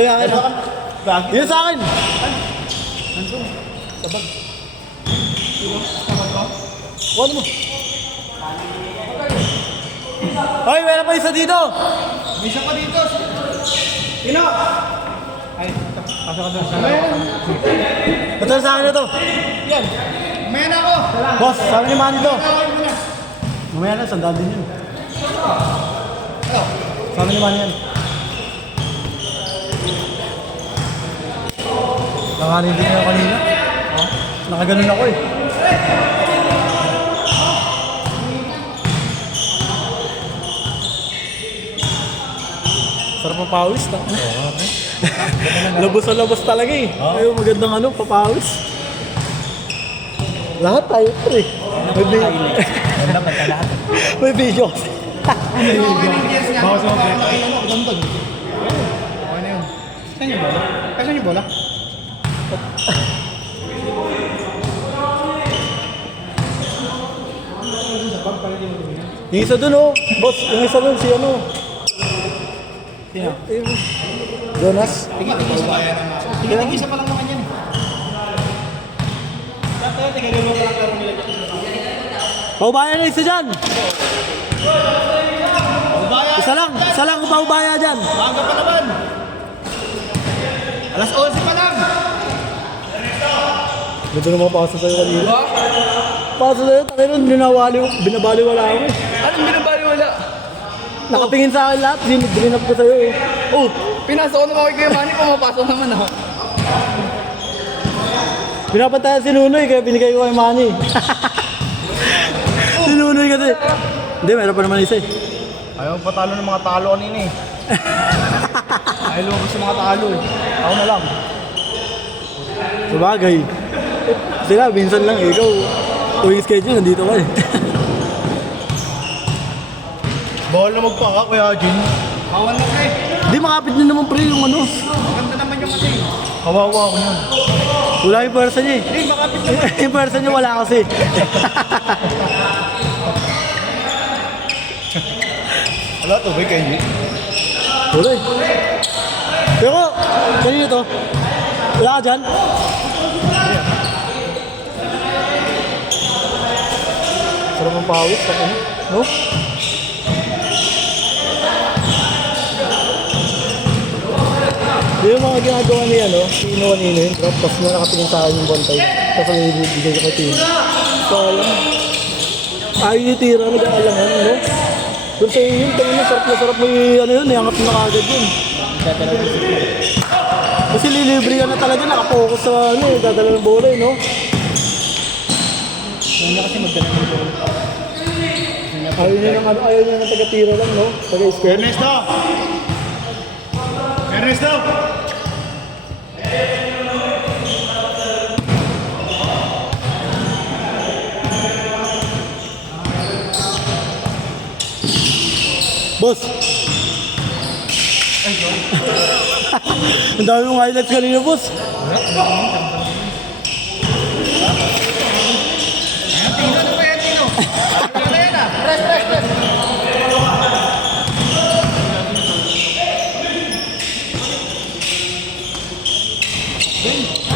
Kuya, akin. Yun sa akin. Sabag. Kuha mo. Ay, meron pa isa dito. May isa pa dito. Sino? Ay, pasok ka doon sa Ito sa akin ito. yan. Mayan ako. Boss, sabi ni Manny to. Mamaya na, sandaan din yun. Sabi ni Manny yan. Nakanin din ako kanina. Nakaganon ako eh. Sarap ang pawis na. Labos na labos talaga eh. Ayun, magandang ano, papawis. Lahat tayo pre. Ganda pa lahat. May video kasi. Bawas mo pa. Okay na yun. Saan yung bola? Saan yung bola? Yung isa dun oh. Boss, yung isa dun si ano. Sino? Jonas. Tigil-isa pa lang naman yan. Tigil-isa pa lang laro nila dyan. Paubaya na isa dyan. Ubaya! Isa lang kung paubaya dyan. Maaga pa naman! Alas 11 pa lang! Ganda naman pasa sa'yo kanina. Diba? Pasa sa'yo, tayo nun, binabali wala ako eh. Anong binabali wala? Nakatingin sa akin lahat, dinap ko sa'yo eh. Oh! Pinasok ko na kay Kuya Manny, pumapasok naman ako. Pinapantayan si Nunoy, kaya binigay ko kay Manny. Si Nunoy kasi. Hindi, meron pa naman isa eh. Ayaw patalo ng mga talo kanina eh. Ayaw ko sa mga talo eh. Ako na lang. Sabagay. Sila, minsan lang eh. Ikaw, tuwing schedule, nandito ka eh. Bawal na magpaka, Kuya Jin. Bawal na eh. Hindi, makapit na naman pre yung ano. Maganda naman yung kasi. Kawawa ako yun. Wala yung person niya eh. Hindi, makapit na. Yung person niya wala kasi. Wala to, ba kayo? Wala eh. Pero, kanina to. Wala ka dyan? Sarap ang pawis. No? Yung mga ginagawa niya, no? Inuwan nino yun. Tapos na nakatingin sa akin yung bantay. Tapos may bibigay ko kay Tino. So, alam. Ayaw yung tira, nag-aalangan, no? Doon sa'yo yun, tayo na sarap mo yung ano yun, iangat mo na kagad yun. Kasi lilibre ka na talaga, nakapokus sa ano, dadala ng bola, no? Hindi kasi magdala ng bola. Ayaw niya ng taga-tira lang, no? Taga-square. Ernesto! Ernesto! Boss! Ang dami mong highlights kanina, boss.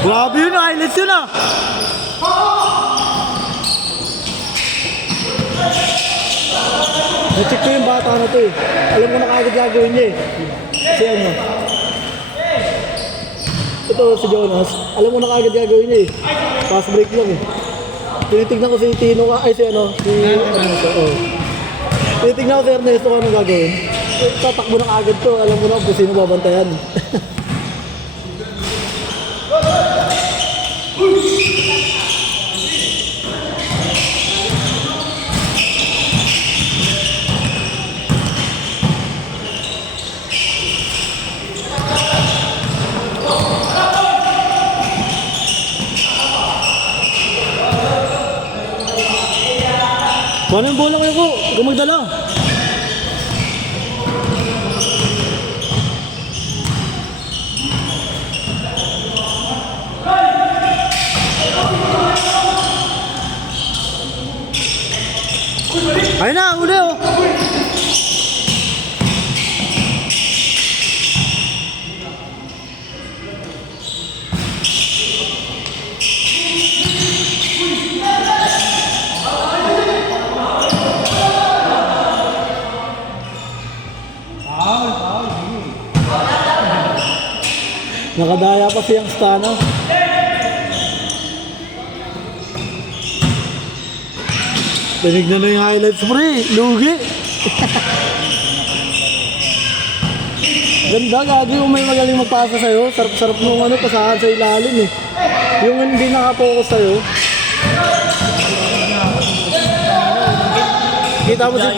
Grabe yun, highlights yun ah. Na-check ko yung bata na to eh. Alam mo na kagad gagawin niya eh. Si ano? Ito si Jonas. Alam mo na kagad gagawin niya eh. Fast break lang eh. Tinitignan ko si Tino ka, ay si ano, si Ernesto. Oh. Tinitignan ko si Ernesto kung anong gagawin. Tatakbo na kagad to. Alam mo na kung sino babantayan. Paano yung bola kayo ko? Huwag magdala. Ayun na, uli oh. Nakadaya pa siyang stana. Tinignan na yung highlights, pre. Lugi. Ganda, gagi kung may magaling magpasa sa'yo. Sarap-sarap nung ano, pasahan sa ilalim eh. Yung hindi nakapokus sa'yo. Kita mo si...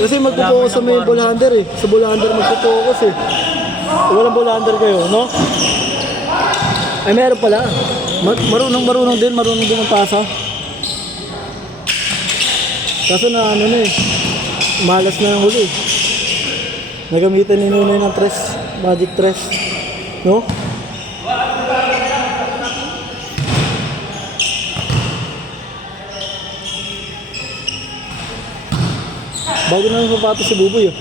Kasi magpupokus sa may ball handler eh. Sa ball handler magpupokus eh. Walang ball handler kayo, no? Ay, meron pala. Marunong din magpasa. Kaso na ano na eh. Malas na yung huli. Nagamitan ni Nunoy ng tres. Magic tres. No? Bago na yung sapatos si Buboy oh.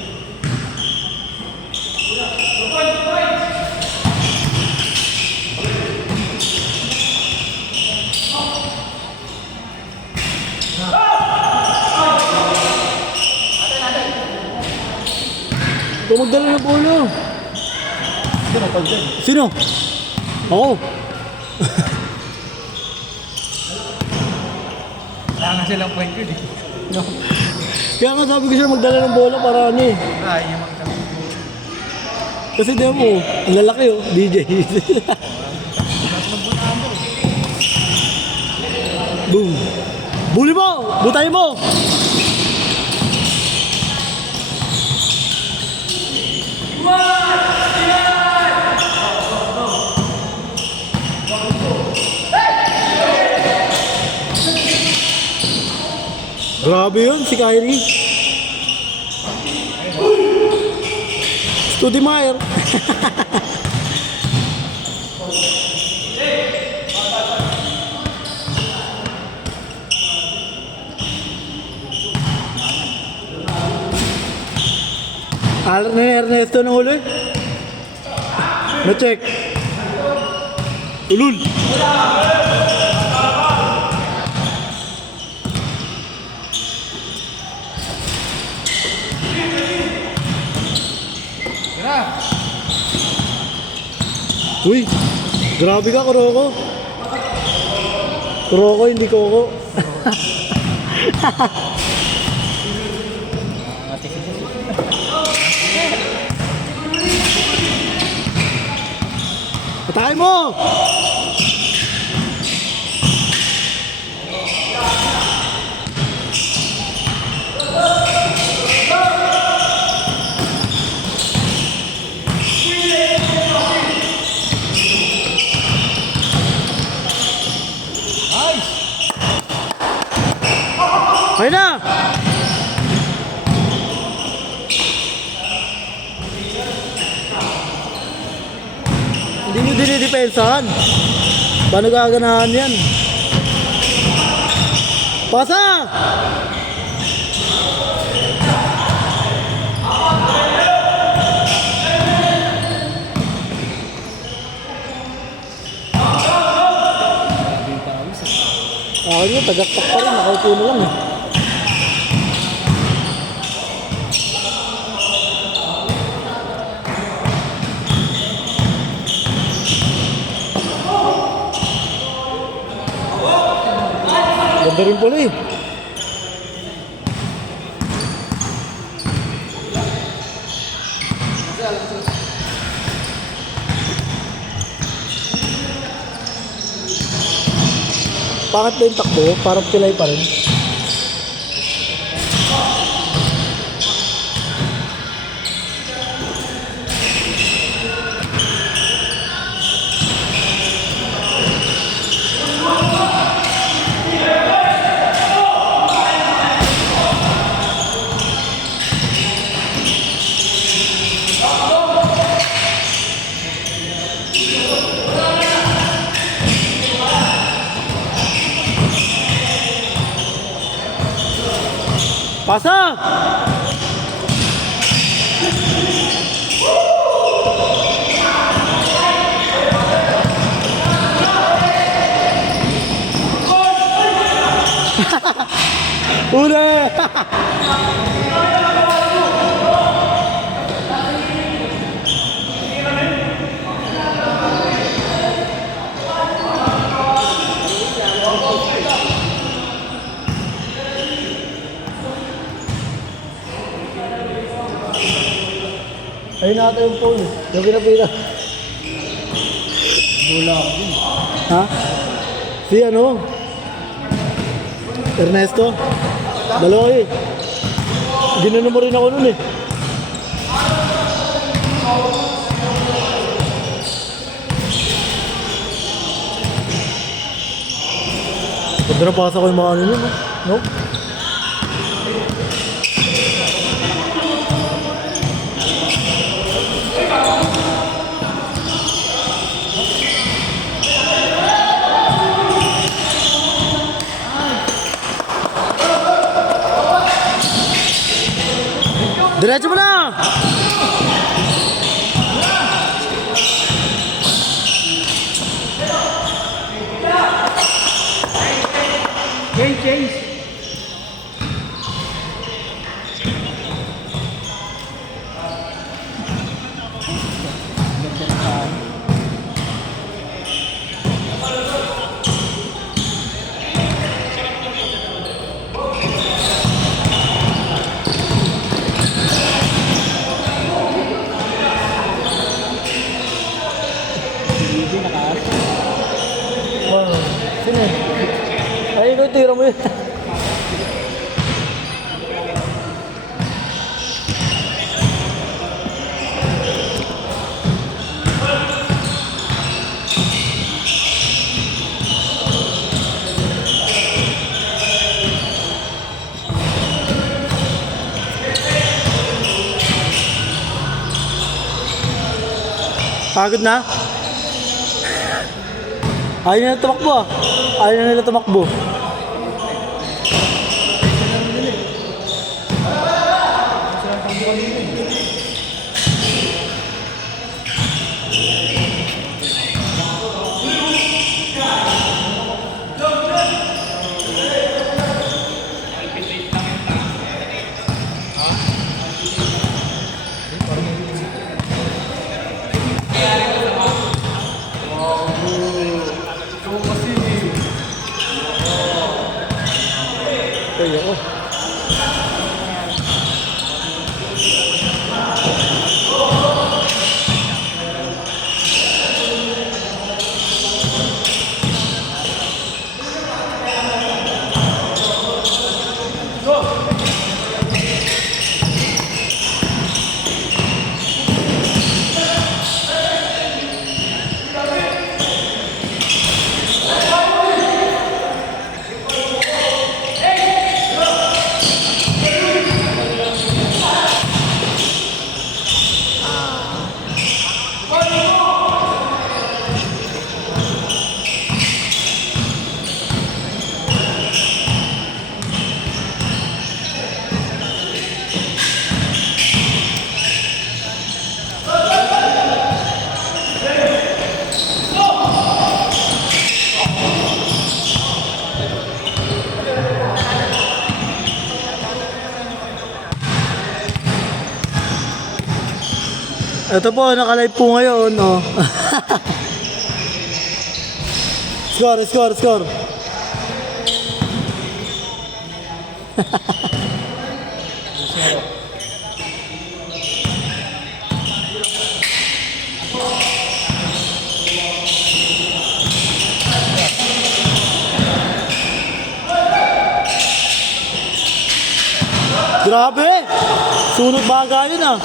Tumagdala ng polo. Sino? Ako. Kaya nga silang point yun eh. No. Kaya nga sabi ko siya magdala ng bola para ano eh. Ay, yung mga Kasi di mo, ang lalaki oh, DJ. Boom. Buli mo! Butay mo! Grabe yun, si Kyrie. Studemeyer. Alam na Ernesto ng ulo eh. Na-check. Ulul. Uy, grabe ka, Kuroko. Kuroko, hindi Koko. Patay mo! Ayun na! Hindi nyo dinidepensahan. Paano gaganahan yan? Pasa! Ako nyo, tagaktak pa rin. Nakaupo na lang eh. Ganda rin pala eh. Pangat ba yung takbo? Parang kilay pa rin. Pasa! Uli! Ayun na ata yung phone. Yung kinapila. Dula ako din. Ha? Si ano? Ernesto? Dalawa eh. Ginano mo rin ako nun eh. Pwede na pasa ko yung mga ano yun, no? Diretso mo na! Change. Wow. Sino yun? Ay, ikaw tira mo yun. Pagod na? Ayaw nila tumakbo ah. Ayaw nila tumakbo. Kaya ako. Ito po, naka-live po ngayon, oh. Score. Grabe! Sunog baga yun ah.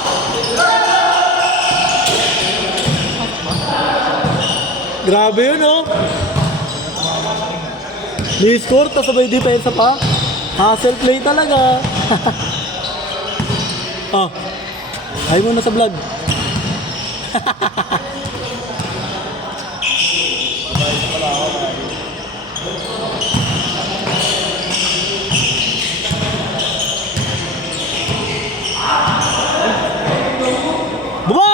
Grabe yun oh. Ni-score, tapos sabay depensa pa. Hustle play talaga. Oh. Ay mo na sa vlog. Baba!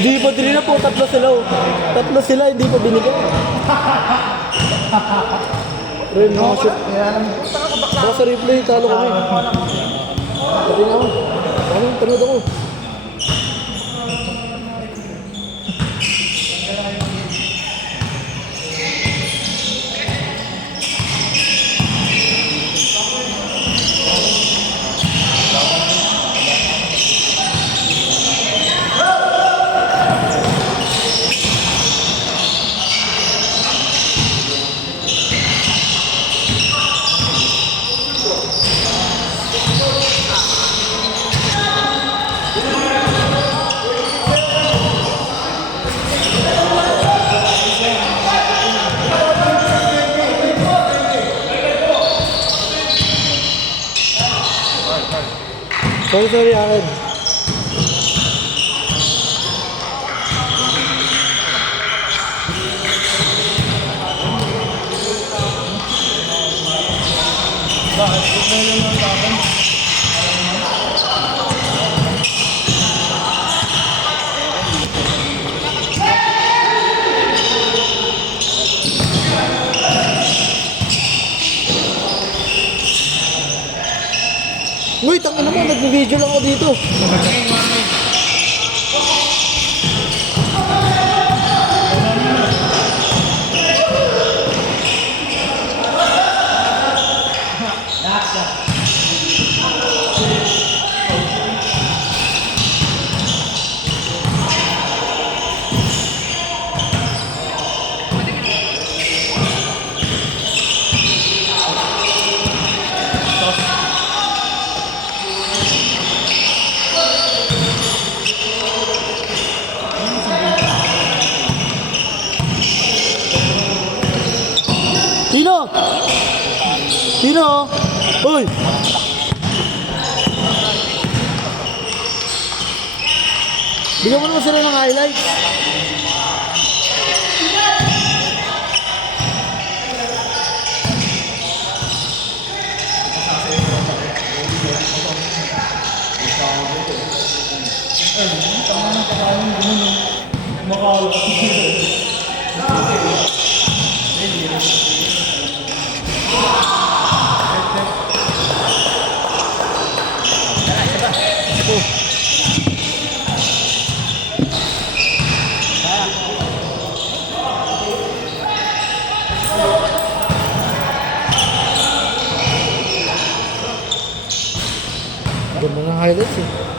Hindi pa din na po, tatlo sila oh. Tatlo sila, hindi pa binigay. Ren, mga shoot. Baka sa replay, talo kami. Pati na ako. Panood ako. Sorry, akin. Bakit? Gusto mo lang sa akin? Wait, ang ina mo, nag-video lang ako dito. Tino! Tino! Uy! Bigyan mo naman sila ng highlights. Ganda ng highlights eh.